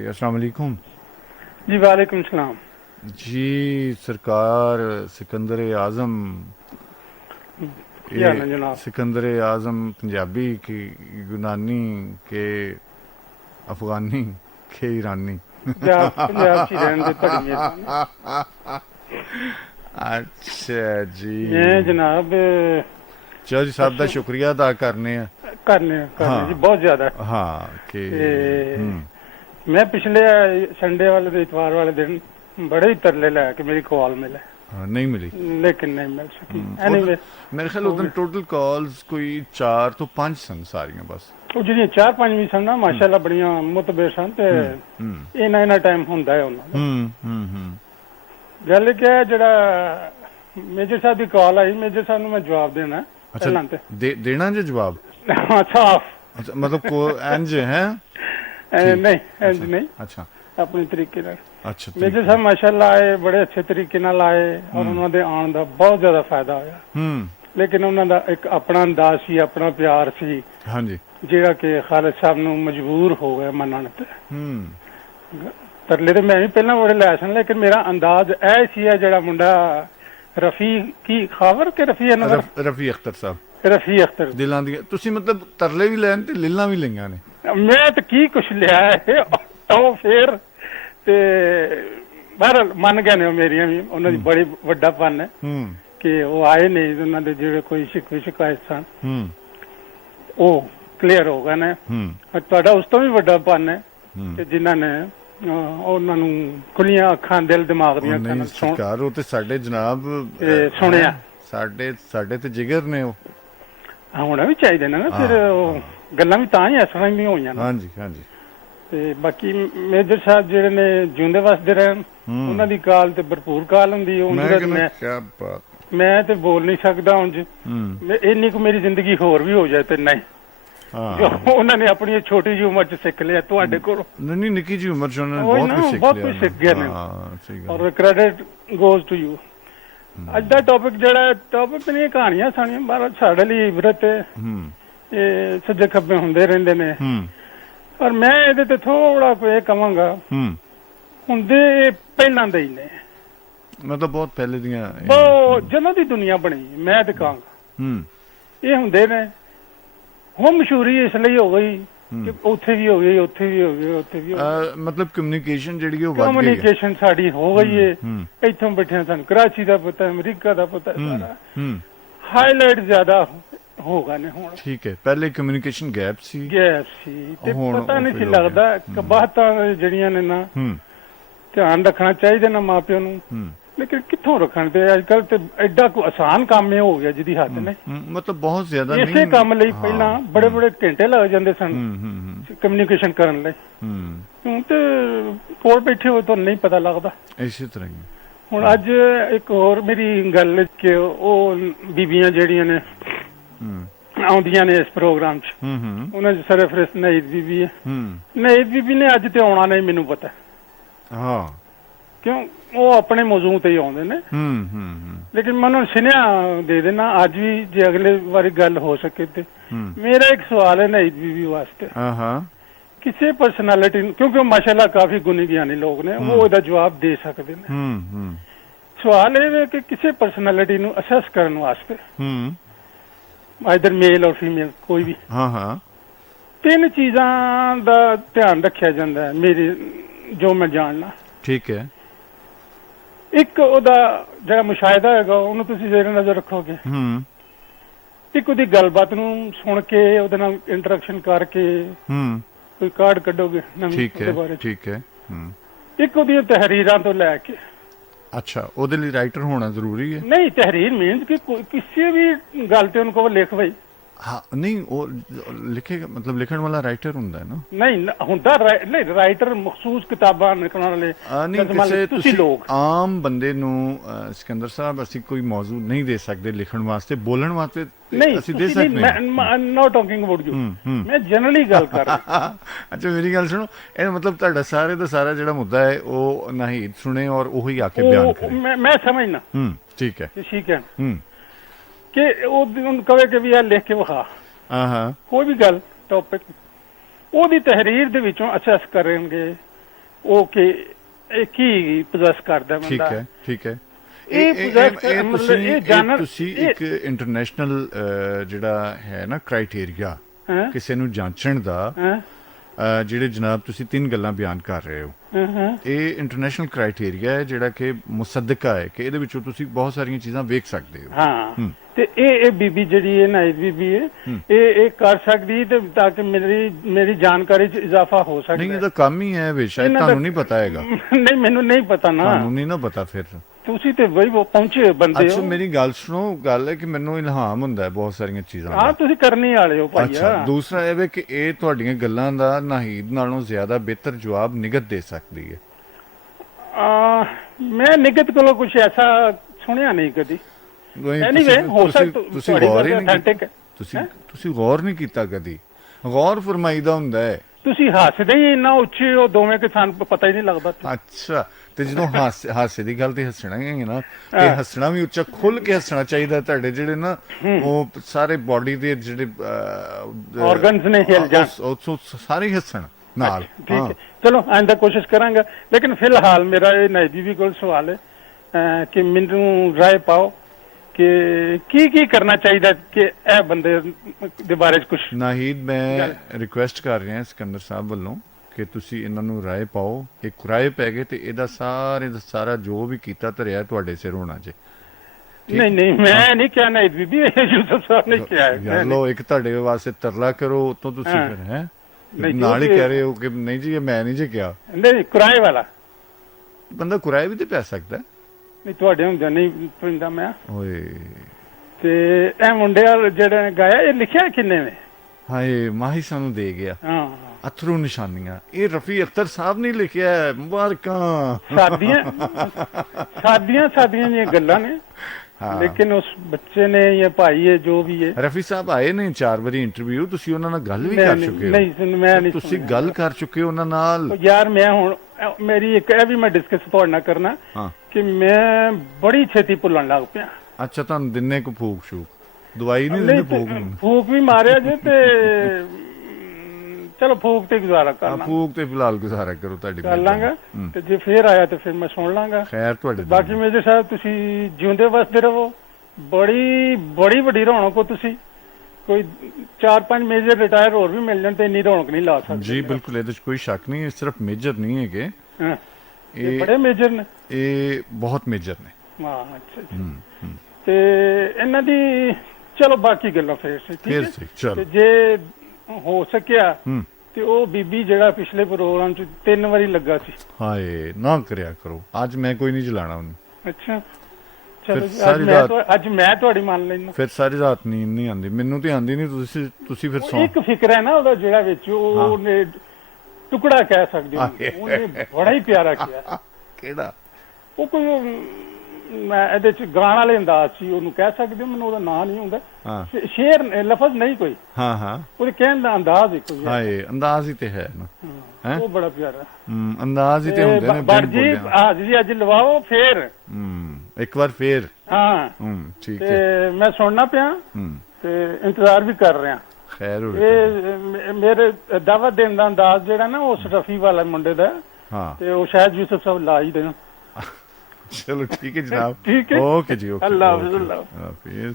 करेंगे। अस्सलाम वालेकुम जी। वालेकुम सलाम जी। सरकार सिकंदर आज़म, क्या हाल है जनाब? सिकंदर आज़म पंजाबी की यूनानी के अफगानी के ईरानी। पंजाब च रहने दे, बड़ी मेहरबानी। अच्छा जी। मैं जनाब चलो जी, साहब का शुक्रिया अदा करने हैं। करने जी हाँ बहुत ज्यादा। हाँ कि मैं पिछले संडे वाले दिन, इतवार वाले दिन बड़े ही तरले लाया कि मेरी कॉल मिले, नहीं मिली, लेकिन नहीं मिल सकी। एनीवे, मेरे ख्याल उस दिन टोटल कॉल्स कोई 4 तो 5 सन सारियां बस। ਉਹ ਜਿਹੜੀਆਂ 4-5 ਵੀ ਸਨ ਨਾ ਮਾਸ਼ਾਅੱਲਾ ਬੜੀਆਂ ਮੁਤਬਰ ਸਨ ਤੇ ਇਹਨਾਂ ਟਾਈਮ ਹੁੰਦਾ ਹੈ ਉਹਨਾਂ ਦਾ। ਗੱਲ ਇਹ ਹੈ ਜਿਹੜਾ ਮੇਜਰ ਸਾਹਿਬ ਦੀ ਕਾਲ ਆਈ, ਮੇਜਰ ਸਾਹਿਬ ਨੂੰ ਮੈਂ ਜਵਾਬ ਦੇਣਾ ਪਹਿਲਾਂ ਤੇ ਦੇਣਾ ਜੇ ਜਵਾਬ। ਸਾਫ मतलब को इंज है? नहीं इंज नहीं, अच्छा अपने तरीके ਨਾਲ। अच्छा ਮੇਜਰ ਸਾਹਿਬ ਮਾਸ਼ਾਅੱਲਾ ਆਏ, ਬੜੇ ਅੱਛੇ ਤਰੀਕੇ ਨਾਲ ਆਏ ਔਰ ਉਹਨਾਂ ਦੇ ਆਉਣ ਦਾ ਬਹੁਤ ਜ਼ਿਆਦਾ ਫਾਇਦਾ ਹੋਇਆ। ਲੇਕਿਨ ਉਹਨਾਂ ਦਾ ਇੱਕ ਆਪਣਾ ਅੰਦਾਜ਼ ਸੀ, ਆਪਣਾ ਪਿਆਰ ਸੀ, ਹਾਂਜੀ, ਜਿਹੜਾ ਕਿ ਖਾਲਿਦ ਸਾਹਿਬ ਨੂੰ ਮਜਬੂਰ ਹੋ ਗਿਆ ਮੰਨਣ ਤੇ। ਤਰਲੇ ਤੇ ਮੈਂ ਵੀ ਪਹਿਲਾਂ ਬੜੇ ਲੈ ਸਨ, ਲੇਕਿਨ ਮੇਰਾ ਅੰਦਾਜ਼ ਇਹ ਸੀ ਜਿਹੜਾ ਮੁੰਡਾ ਰਫੀ ਕੀ ਖਾਵਰ ਕੇ ਰਫੀ ਅਨਵਰ, ਰਫੀ ਅਖਤਰ ਸਾਹਿਬ, ਰਫੀ ਅਖਤਰ ਦਿਲਾਂ ਦੀਆਂ ਤੁਸੀਂ ਮਤਲਬ ਤਰਲੇ ਵੀ ਲੈਣ ਤੇ ਲਿਲਾਂ ਵੀ ਲਈਆਂ ਨੇ। ਮੈਂ ਤਾਂ ਕੀ ਕੁਛ ਲਿਆ ਹੈ ਉਹ ਫੇਰ ਤੇ ਬਹਰਹਾਲ ਮੰਨ ਗਏ ਨੇ ਉਹ ਮੇਰੀਆਂ ਵੀ, ਉਹਨਾਂ ਦੀ ਬੜੀ ਵੱਡਾ ਪਨ ਹੈ ਕਿ ਉਹ ਆਏ ਨਹੀਂ, ਉਹਨਾਂ ਦੇ ਜਿਹੜੇ ਕੋਈ ਸ਼ਿਕਵੇ ਸ਼ਿਕਾਇਤ ਸਨ ਉਹ ਕਲੀਅਰ ਹੋ ਗਏ ਨੇ। ਤੁਹਾਡਾ ਉਸ ਤੋਂ ਵੀ ਵੱਡਾ ਪਨ ਹੈ ਕਿ ਜਿਨ੍ਹਾਂ ਨੇ ਉਹਨਾਂ ਨੂੰ ਖੁੱਲੀਆਂ ਅੱਖਾਂ, ਦਿਲ ਦਿਮਾਗ ਦੀਆਂ ਅੱਖਾਂ ਸਰਕਾਰ ਉਹ ਤੇ ਸਾਡੇ ਜਨਾਬ ਸੁਣਿਆ, ਸਾਡੇ ਤੇ ਜਿਗਰ ਨੇ ਉਹ ਹੋਣਾ ਵੀ ਚਾਹੀਦੇ ਨੇ ਨਾ। ਫਿਰ ਉਹ ਗੱਲਾਂ ਵੀ ਤਾਂ ਹੀ ਇਸ ਤਰ੍ਹਾਂ ਦੀਆਂ ਹੋਈਆਂ ਨੇ। ਹਾਂਜੀ ਹਾਂਜੀ। ਤੇ ਬਾਕੀ ਮੇਜਰ ਸਾਹਿਬ ਜਿਹੜੇ ਨੇ ਜਿਉਂਦੇ ਵਸਦੇ ਰਹਿਣ, ਉਹਨਾਂ ਦੀ ਕਾਲ ਤੇ ਭਰਪੂਰ ਕਾਲ ਹੁੰਦੀ। ਮੈਂ ਤੇ ਬੋਲ ਨਹੀਂ ਸਕਦਾ ਉਂਝ, ਇੰਨੀ ਕੁ ਮੇਰੀ ਜ਼ਿੰਦਗੀ ਹੋਰ ਵੀ ਹੋ ਜਾਏ ਤੇ ਨਹੀਂ। ਉਹਨਾਂ ਨੇ ਆਪਣੀ ਛੋਟੀ ਜਿਹੀ ਉਮਰ ਚ ਸਿੱਖ ਲਿਆ ਤੁਹਾਡੇ ਕੋਲੋਂ। ਨਹੀਂ, ਨਿੱਕੀ ਜਿਹੀ ਉਮਰ ਚ ਉਹਨਾਂ ਨੇ ਬਹੁਤ ਕੁਝ ਸਿੱਖ ਗਏ ਨੇ ਔਰ ਕ੍ਰੈਡਿਟ ਗੋਜ਼ ਟੂ ਯੂ। ਅੱਜ ਦਾ ਟੌਪਿਕ ਜਿਹੜਾ ਟੌਪਿਕ ਨਹੀਂ, ਕਹਾਣੀਆਂ ਸਾਣੀਆਂ ਬਾਹਰ ਸਾਡੇ ਲਈ ਇਬਰਤ ਹੈ। ਇਹ ਸੱਜੇ ਖੱਬੇ ਹੁੰਦੇ ਰਹਿੰਦੇ ਨੇ, ਪਰ ਮੈਂ ਇਹਦੇ ਤੇ ਥੋੜਾ ਕੋਈ ਇਹ ਕਵਾਂਗਾ, ਹੁੰਦੇ ਇਹ ਪਹਿਲਾਂ ਦੇ ਹੀ ਨੇ, ਮਤਲਬ ਬਹੁਤ ਪਹਿਲੇ ਦੀਆਂ, ਬਹੁਤ ਜਦੋਂ ਦੀ ਦੁਨੀਆ ਬਣੀ। ਮੈਂ ਤੇ ਕਹਾਂਗਾ ਇਹ ਹੁੰਦੇ ਨੇ। ਹੁਣ ਮਸ਼ਹੂਰੀ ਇਸ ਲਈ ਹੋ ਗਈ ਕਿ ਉੱਥੇ ਵੀ ਹੋ ਗਈ, ਉੱਥੇ ਵੀ ਹੋ ਗਈ, ਉੱਥੇ ਵੀ ਹੋ ਗਈ। ਮਤਲਬ ਕਮਿਊਨੀਕੇਸ਼ਨ ਜਿਹੜੀ ਉਹ ਵੱਧ ਗਈ, ਕਮਿਊਨੀਕੇਸ਼ਨ ਸਾਡੀ ਹੋ ਗਈ ਹੈ। ਇੱਥੋਂ ਬੈਠਿਆਂ ਸਾਨੂੰ ਕਰਾਚੀ ਦਾ ਪਤਾ, ਅਮਰੀਕਾ ਦਾ ਪਤਾ, ਸਾਰਾ ਹਾਈਲਾਈਟ ਜ਼ਿਆਦਾ ਹੋ ਗਏ ਨੇ ਹੁਣ। ਠੀਕ ਹੈ, ਪਹਿਲੇ ਕਮਿਊਨੀਕੇਸ਼ਨ ਗੈਪ ਸੀ ਤੇ ਪਤਾ ਨਹੀਂ ਸੀ ਲੱਗਦਾ। ਕਬਾਹਤਾਂ ਜਿਹੜੀਆਂ ਨੇ ਨਾ, ਧਿਆਨ ਰੱਖਣਾ ਚਾਹੀਦਾ ਨਾ ਮਾਪਿਓ ਨੂੰ, ਲੇਕਿਨ ਕਿੱਥੋਂ ਰੱਖਣ ਤੇ ਅੱਜ ਕੱਲ ਤੇ ਐਡਾ ਕੋ ਆਸਾਨ ਕੰਮ ਇਹ ਹੋ ਗਿਆ ਜਿਹਦੀ ਹੱਦ ਨੇ। ਮਤਲਬ ਬਹੁਤ ਜ਼ਿਆਦਾ ਨਹੀਂ, ਇਸੇ ਕੰਮ ਲਈ ਪਹਿਲਾਂ ਬੜੇ ਬੜੇ ਘੰਟੇ ਲੱਗ ਜਾਂਦੇ ਸਨ ਕਮਿਊਨੀਕੇਸ਼ਨ ਕਰਨ ਲਈ। ਹੁਣ ਤੇ ਕੋਲ ਬੈਠੇ ਹੋ ਤੁਹਾਨੂੰ ਨਹੀਂ ਪਤਾ ਲੱਗਦਾ। ਇਸੇ ਤਰ੍ਹਾਂ ਹੀ ਹੁਣ ਅੱਜ ਇੱਕ ਹੋਰ ਮੇਰੀ ਗੱਲ ਕਿ ਉਹ ਬੀਬੀਆਂ ਜਿਹੜੀਆਂ ਨੇ ਆਉਂਦੀਆਂ ਨੇ ਇਸ ਪ੍ਰੋਗਰਾਮ 'ਚ, ਉਹਨਾਂ 'ਚ ਸਰਫਰਸਤ ਨਈਦ ਬੀਬੀ ਹੈ। ਨਈਦ ਬੀਬੀ ਨੇ ਅੱਜ ਤੇ ਆਉਣਾ ਨਹੀਂ, ਮੈਨੂੰ ਪਤਾ। ਹਾਂ, ਕਿਉਂ? ਉਹ ਆਪਣੇ ਮੌਜੂ ਤੇ ਹੀ ਆਉਂਦੇ ਨੇ। ਲੇਕਿਨ ਮੈਂ ਉਹਨਾਂ ਨੂੰ ਸੁਨੇਹਾ ਦੇ ਦੇਣਾ ਅੱਜ ਵੀ, ਜੇ ਅਗਲੇ ਵਾਰੀ ਗੱਲ ਹੋ ਸਕੇ ਤੇ। ਮੇਰਾ ਇੱਕ ਸਵਾਲ ਹੈ ਨਈਦ ਬੀਬੀ ਵਾਸਤੇ, ਕਿਸੇ ਪਰਸਨੈਲਿਟੀ ਨੂੰ, ਕਿਉਂਕਿ ਉਹ ਮਾਸ਼ਾਅੱਲਾ ਕਾਫੀ ਗੁਣੀ ਗਿਆਨੀ ਲੋਕ ਨੇ, ਉਹ ਇਹਦਾ ਜਵਾਬ ਦੇ ਸਕਦੇ ਨੇ। ਸਵਾਲ ਇਹ ਹੈ ਕਿ ਕਿਸੇ ਪਰਸਨੈਲਿਟੀ ਨੂੰ ਅਸੈਸ ਕਰਨ ਵਾਸਤੇ, ਆਈਦਰ ਮੇਲ ਔਰ ਫੀਮੇਲ ਕੋਈ ਵੀ, ਤਿੰਨ ਚੀਜ਼ਾਂ ਦਾ ਧਿਆਨ ਰੱਖਿਆ ਜਾਂਦਾ ਹੈ ਮੇਰੀ ਜੋ ਮੈਂ ਜਾਣਨਾ। ਠੀਕ ਹੈ। ਇੱਕ ਉਹਦਾ ਜਿਹੜਾ ਮੁਸ਼ਾਹਿਦਾ ਹੈਗਾ ਉਹਨੂੰ ਤੁਸੀਂ ਜ਼ੇਰੇ ਨਜ਼ਰ ਰੱਖੋਗੇ। ਇੱਕ ਉਹਦੀ ਗੱਲਬਾਤ ਨੂੰ ਸੁਣ ਕੇ, ਉਹਦੇ ਨਾਲ ਇੰਟਰੈਕਸ਼ਨ ਕਰਕੇ ਕੋਈ ਕਾਰਡ ਕੱਢੋਗੇ ਨਵੀਂ ਉਹਦੇ ਬਾਰੇ। ਠੀਕ ਹੈ। ਇੱਕ ਉਹਦੀਆਂ ਤਹਿਰੀਰਾਂ ਤੋਂ ਲੈ ਕੇ। ਅੱਛਾ, ਉਹਦੇ ਲਈ ਰਾਈਟਰ ਹੋਣਾ ਜ਼ਰੂਰੀ ਹੈ? ਨਹੀਂ, ਤਹਿਰੀਰ ਮੀਨਸ ਕਿ ਕਿਸੇ ਵੀ ਗੱਲ ਤੇ ਉਹਨੂੰ ਕਹੋ ਲਿਖ ਬਈ। ਹਾਂ, ਨਹੀਂ ਉਹ ਲਿਖੇਗਾ, ਮਤਲਬ ਲਿਖਣ ਵਾਲਾ ਰਾਈਟਰ ਹੁੰਦਾ ਹੈ ਨਾ? ਨਹੀਂ ਹੁੰਦਾ, ਨਹੀਂ ਰਾਈਟਰ ਮਖਸੂਸ ਕਿਤਾਬਾਂ ਲਿਖਣ ਵਾਲੇ ਨਹੀਂ। ਤੁਸੀਂ ਲੋਕ ਆਮ ਬੰਦੇ ਨੂੰ ਸਿਕੰਦਰ ਸਾਹਿਬ ਅਸੀਂ ਕੋਈ ਮੌਜੂ ਨਹੀਂ ਦੇ ਸਕਦੇ ਲਿਖਣ ਵਾਸਤੇ, ਬੋਲਣ ਵਾਸਤੇ ਅਸੀਂ ਦੇ ਸਕਦੇ ਹਾਂ। ਨੋਟ ਟਾਕਿੰਗ ਅਬਾਊਟ ਯੂ, ਮੈਂ ਜਨਰਲੀ ਗੱਲ ਕਰ ਰਿਹਾ। ਅੱਛਾ, ਮੇਰੀ ਗੱਲ ਸੁਣੋ, ਇਹ ਮਤਲਬ ਤੁਹਾਡਾ ਸਾਰੇ ਦਾ ਸਾਰਾ ਜਿਹੜਾ ਮੁੱਦਾ ਹੈ ਉਹ ਨਾਹੀਦ ਸੁਣੇ ਔਰ ਉਹੀ ਆ ਕੇ ਬਿਆਨ ਕਰੇ। ਮੈਂ ਸਮਝਣਾ। ਠੀਕ ਹੈ, ਠੀਕ ਹੈ ਕਿ ਉਹ ਕਵੇ ਕਿ ਵੀ ਆ ਲਿਖ ਕੇ ਵਿਖਾ, ਕੋਈ ਵੀ ਗੱਲ ਟੌਪਿਕ ਉਹਦੀ ਤਹਿਰੀਰ ਦੇ ਵਿੱਚੋਂ ਅਸੈਸ ਕਰਨਗੇ ਉਹ ਕਿ ਇਹ ਕੀ ਪੋਜੈਸ ਕਰਦਾ ਬੰਦਾ। ਠੀਕ ਹੈ। ਤੁਸੀਂ ਇੱਕ ਇੰਟਰਨੈਸ਼ਨਲ ਜਿਹੜਾ ਹੈ ਨਾ ਕ੍ਰਾਈਟੇਰੀਆ ਕਿਸੇ ਨੂੰ ਜਾਂਚਣ ਦਾ, ਜਿਹੜੇ ਜਨਾਬ ਤੁਸੀਂ 3 ਗੱਲਾਂ ਬਿਆਨ ਕਰ ਰਹੇ ਹੋ, ਇਹ ਇੰਟਰਨੈਸ਼ਨਲ ਕ੍ਰਾਈਟੇਰੀਆ ਹੈ ਜਿਹੜਾ ਕਿ ਮੁਸੱਦਕਾ ਹੈ ਕਿ ਇਹਦੇ ਵਿੱਚੋਂ ਤੁਸੀਂ ਬਹੁਤ ਸਾਰੀਆਂ ਚੀਜ਼ਾਂ ਵੇਖ ਸਕਦੇ ਹੋ। ਹਾਂ, ਤੇ ਇਹ ਬੀਬੀ ਜਿਹੜੀ ਹੈ ਨਾ, ਬੀਬੀ ਹੈ, ਇਹ ਕਰ ਸਕਦੀ ਤੇ ਤਾਂ ਕਿ ਮੇਰੀ ਜਾਣਕਾਰੀ 'ਚ ਇਜ਼ਾਫਾ ਹੋ ਸਕੇ। ਨਹੀਂ, ਇਹਦਾ ਕੰਮ ਹੀ ਹੈ ਸ਼ਾਇਦ ਤੁਹਾਨੂੰ ਨਹੀਂ ਪਤਾ ਹੈਗਾ। ਨਹੀਂ, ਮੈਨੂੰ ਨਹੀਂ ਪਤਾ ਨਾ। ਤੁਹਾਨੂੰ ਨਹੀਂ ਨਾ ਪਤਾ, ਫਿਰ ਤੁਸੀਂ ਤੇ ਬਈ ਪਹੁੰਚੇ ਬੰਦੇ ਹੋ। ਅੱਛਾ, ਮੇਰੀ ਗੱਲ ਸੁਣੋ। ਗੱਲ ਹੈ ਕਿ ਮੈਨੂੰ ਇਲਹਾਮ ਹੁੰਦਾ ਹੈ ਬਹੁਤ ਸਾਰੀਆਂ ਚੀਜ਼ਾਂ ਦਾ। ਹਾਂ, ਤੁਸੀਂ ਕਰਨੀ ਵਾਲੇ ਹੋ ਭਾਈਆ। ਅੱਛਾ, ਦੂਸਰਾ ਇਹ ਵੇ ਕਿ ਇਹ ਤੁਹਾਡੀਆਂ ਗੱਲਾਂ ਦਾ ਨਾਹੀਦ ਨਾਲੋਂ ਜ਼ਿਆਦਾ ਬਿਹਤਰ ਜਵਾਬ ਨਿਗਤ ਦੇ ਸਕਦੀ ਹੈ। ਮੈਂ ਨਿਗਤ ਕੋਲੋਂ ਕੁਝ ਐਸਾ ਸੁਣਿਆ ਨਹੀਂ ਕਦੀ। ਐਨੀਵੇ, ਹੋ ਸਕਦਾ ਤੁਸੀਂ ਗੌਰ ਨਹੀਂ ਕੀਤਾ ਕਦੀ। ਗੌਰ ਫਰਮਾਈਦਾ ਹੁੰਦਾ ਹੈ। ਤੁਸੀਂ ਹੱਸਦੇ ਹੀ ਇੰਨਾ ਉੱਚੇ ਹੋ ਦੋਵੇਂ ਕਿ ਸਾਨੂੰ ਪਤਾ ਹੀ ਨਹੀਂ ਲੱਗਦਾ। ਅੱਛਾ, ਤੇ ਜਦੋਂ ਹਾਸੇ ਦੀ ਗੱਲ ਤੇ ਹੱਸਣਾ ਹੀ ਹੈ ਨਾ, ਤੇ ਹੱਸਣਾ ਵੀ ਉੱਚਾ ਖੁੱਲ ਕੇ ਹੱਸਣਾ ਚਾਹੀਦਾ। ਤੁਹਾਡੇ ਜਿਹੜੇ ਨਾ ਉਹ ਸਾਰੇ ਬਾਡੀ ਦੇ ਜਿਹੜੇ ਆਰਗਨਸ ਨੇ ਹਿਲ ਜਾਣ, ਉਹ ਸਾਰੇ ਹੱਸਣ ਨਾਲ। ਠੀਕ ਹੈ, ਚਲੋ ਆਇੰਦਾ ਕੋਸ਼ਿਸ਼ ਕਰਾਂਗਾ। ਲੇਕਿਨ ਫਿਲਹਾਲ ਮੇਰਾ ਇਹ ਨਾਇਬੀ ਵੀ ਕੋਲ ਸਵਾਲ ਹੈ ਕਿ ਮੈਨੂੰ ਰਾਏ ਪਾਓ ਕਿ ਕੀ ਕਰਨਾ ਚਾਹੀਦਾ ਕਿ ਇਹ ਬੰਦੇ ਦੇ ਬਾਰੇ ਕੁਝ। ਨਾਹੀਦ, ਮੈਂ ਰਿਕੁਐਸਟ ਕਰ ਰਿਹਾ ਸਿਕੰਦਰ ਸਾਹਿਬ ਵੱਲੋਂ ਕਿ ਤੁਸੀਂ ਇਹਨਾਂ ਨੂੰ ਰਾਏ ਪਾਓ। ਇੱਕ ਰਾਏ ਪੈ ਗਏ ਤੇ ਇਹਦਾ ਸਾਰਾ ਜੋ ਵੀ ਕੀਤਾ ਧਰਿਆ ਤੁਹਾਡੇ ਸਿਰ ਹੋਣਾ ਜੇ। ਨਹੀਂ, ਮੈਂ ਨਹੀਂ ਕਿਹਾ ਨਾਹੀਦ ਬੀਬੀ, ਯੂਸਫ ਸਾਹਿਬ ਨੇ ਕਿਹਾ ਯਾਰ ਲੋ, ਇੱਕ ਤੁਹਾਡੇ ਵਾਸਤੇ ਤਰਲਾ ਕਰੋ, ਉਤੋਂ ਤੁਸੀਂ ਫਿਰ ਹੈ ਨਾਲ ਹੀ ਕਹਿ ਰਹੇ ਹੋ ਕਿ ਨਹੀਂ ਜੀ ਇਹ ਮੈਂ ਨਹੀਂ ਜੇ ਕਿਹਾ। ਨਹੀਂ, ਕਿਰਾਏ ਵਾਲਾ ਬੰਦਾ ਕਿਰਾਏ ਵੀ ਤੇ ਪੈ ਸਕਦਾ। ਨਹੀਂ, ਤੁਹਾਡੇ ਹੁੰਦੇ ਨਹੀਂ ਪੈਂਦਾ ਮੈਂ। ਓਏ, ਤੇ ਇਹ ਮੁੰਡੇ ਜਿਹੜਾ ਗਾਇਆ, ਇਹ ਲਿਖਿਆ ਕਿੰਨੇ ਨੇ? ਹਾਏ, ਮਾਹੀ ਸਾਨੂੰ ਦੇ ਗਿਆ ਅਥਰੂ ਨਿਸ਼ਾਨੀਆਂ। ਇਹ ਰਫੀ ਅਖਤਰ ਸਾਹਿਬ ਨੇ ਲਿਖਿਆ ਹੈ। ਮੁਬਾਰਕਾਂ। ਸਾਦੀਆਂ ਦੀਆਂ ਗੱਲਾਂ ਨੇ, ਲੇਕਿਨ ਉਸ ਬੱਚੇ ਨੇ ਜਾਂ ਭਾਈ ਹੈ ਜੋ ਵੀ ਹੈ। ਰਫੀ ਸਾਹਿਬ ਆਏ ਨੇ 4 ਵਾਰੀ ਇੰਟਰਵਿਊ, ਤੁਸੀਂ ਉਹਨਾਂ ਨਾਲ ਗੱਲ ਵੀ ਕਰ ਚੁੱਕੇ ਹੋ। ਨਹੀਂ, ਮੈਂ ਨਹੀਂ। ਤੁਸੀਂ ਗੱਲ ਕਰ ਚੁੱਕੇ ਹੋ ਉਹਨਾਂ ਨਾਲ। ਯਾਰ, ਮੈਂ ਹੁਣ ਮੇਰੀ ਇੱਕ ਇਹ ਵੀ ਮੈਂ ਡਿਸਕਸ ਤੁਹਾਡੇ ਨਾਲ ਕਰਨਾ ਕਿ ਮੈਂ ਬੜੀ ਛੇਤੀ ਭੁੱਲਣ ਲੱਗ ਪਿਆ। ਅੱਛਾ, ਤੁਹਾਨੂੰ ਦਿਨੇ ਕੋ ਫੂਕ ਸ਼ੂਕ ਦਵਾਈ ਨਹੀਂ ਦਿੰਦੇ? ਫੂਕ ਵੀ ਮਾਰਿਆ ਜੇ ਤੇ ਚਲੋ ਫੂਕ ਤੇ ਗੁਜ਼ਾਰਾ ਕਰਨਾ। ਫੂਕ ਤੇ ਫਿਲਹਾਲ ਗੁਜ਼ਾਰਾ ਕਰੋ, ਤੁਹਾਡੀ ਕਰ ਲਾਂਗਾ। ਤੇ ਜੇ ਫੇਰ ਆਇਆ ਤੇ ਫਿਰ ਮੈਂ ਸੁਣ ਲਾਂਗਾ। ਖੈਰ ਤੁਹਾਡੇ। ਬਾਕੀ ਮੇਜਰ ਸਾਹਿਬ, ਤੁਸੀਂ ਜਿਉਂਦੇ ਵਸਦੇ ਰਹੋ। ਬੜੀ ਵੱਡੀ ਰੌਣਕ ਹੋ ਤੁਸੀਂ। ਕੋਈ 4-5 ਮੇਜਰ ਰਿਟਾਇਰ ਹੋਰ ਵੀ ਮਿਲ ਜਾਣ ਤੇ ਇੰਨੀ ਰੌਣਕ ਨਹੀਂ ਲਾ ਸਕਦੇ। ਜੀ ਬਿਲਕੁਲ, ਇਹਦੇ 'ਚ ਕੋਈ ਸ਼ੱਕ ਨਹੀਂ। ਇਹ ਸਿਰਫ ਮੇਜਰ ਨਹੀਂ ਹੈਗੇ, ਇਹ ਬੜੇ ਮੇਜਰ ਨੇ। ਇਹ ਬਹੁਤ ਮੇਜਰ ਨੇ। ਅੱਛਾ। ਤੇ ਇਹਨਾਂ ਦੀ ਚਲੋ ਬਾਕੀ ਗੱਲਾਂ ਫੇਰ ਚਲੋ, ਜੇ ਹੋ ਸਕਿਆ ਤੇ ਉਹ ਬੀਬੀ ਜਿਹੜਾ ਪਿਛਲੇ ਪ੍ਰੋਗਰਾਮ 'ਚ 3 ਵਾਰੀ ਲੱਗਾ ਸੀ। ਹਾਏ, ਨਾ ਕਰਿਆ ਕਰੋ। ਅੱਜ ਮੈਂ ਕੋਈ ਨਹੀਂ ਚਲਾਣਾ ਉਹਨੂੰ। ਅੱਛਾ, ਚਲੋ ਅੱਜ ਮੈਂ ਤੁਹਾਡੀ ਮੰਨ ਲੈਣਾ। ਫਿਰ ਸਾਰੀ ਰਾਤ ਨੀਂਦ ਨਹੀਂ ਆਉਂਦੀ ਮੈਨੂੰ, ਤੇ ਆਉਂਦੀ ਨਹੀਂ। ਤੁਸੀਂ ਫਿਰ ਸੌਂ। ਇੱਕ ਫਿਕਰ ਹੈ ਨਾ ਉਹਦਾ ਜਿਹੜਾ ਵਿੱਚ ਉਹਨੇ ਟੁਕੜਾ ਕਹਿ ਸਕਦੇ ਹੋ, ਉਹਨੇ ਬੜਾ ਹੀ ਪਿਆਰਾ ਕਿਹਾ। ਕਿਹੜਾ? ਉਹ ਕੋਈ ਮੈਂ ਇਹਦੇ ਚ ਗਾਣ ਵਾਲੇ ਅੰਦਾਜ਼ ਸੀ, ਉਹਨੂੰ ਕਹਿ ਸਕਦੇ ਹੋ। ਮੈਨੂੰ ਉਹਦਾ ਨਾਂ ਨਹੀਂ ਹੁੰਦਾ। ਸ਼ੇਰ ਲਫ਼ਜ਼ ਨਹੀਂ ਕੋਈ। ਉਹਦੇ ਕਹਿਣ ਦਾ ਅੰਦਾਜ਼ ਹੀ ਕੋਈ। ਹਾਏ, ਅੰਦਾਜ਼ ਹੀ ਤੇ ਹੈ ਨਾ। ਉਹ ਬੜਾ ਪਿਆਰਾ ਅੰਦਾਜ਼ ਹੀ ਤੇ ਹੁੰਦੇ ਨੇ। ਬਾਜੀ ਹਾਜ਼ਰੀ ਅੱਜ ਲਵਾਓ ਫੇਰ ਇੱਕ ਵਾਰ ਫੇਰ। ਠੀਕ ਹੈ, ਤੇ ਮੈਂ ਸੁਣਨਾ ਪਿਆ ਤੇ ਇੰਤਜ਼ਾਰ ਵੀ ਕਰ ਰਿਹਾ। ਖੈਰ, ਇਹ ਮੇਰੇ ਦਾਵਤ ਦੇਣ ਦਾ ਅੰਦਾਜ਼ ਜਿਹੜਾ ਨਾ ਉਸ ਰਫੀ ਵਾਲਾ ਮੁੰਡੇ ਦਾ, ਤੇ ਉਹ ਸ਼ਾਇਦ ਯੂਸਫ ਸਾਹਿਬ ਲਾ ਹੀ ਦੇਣ। ਚਲੋ ਠੀਕ ਹੈ ਜਨਾਬ। ਠੀਕ ਹੈ, ਓਕੇ ਜੀ, ਓਕੇ, ਅੱਲਾਹ ਹਾਫਿਜ਼। ਹਾਫਿਜ਼।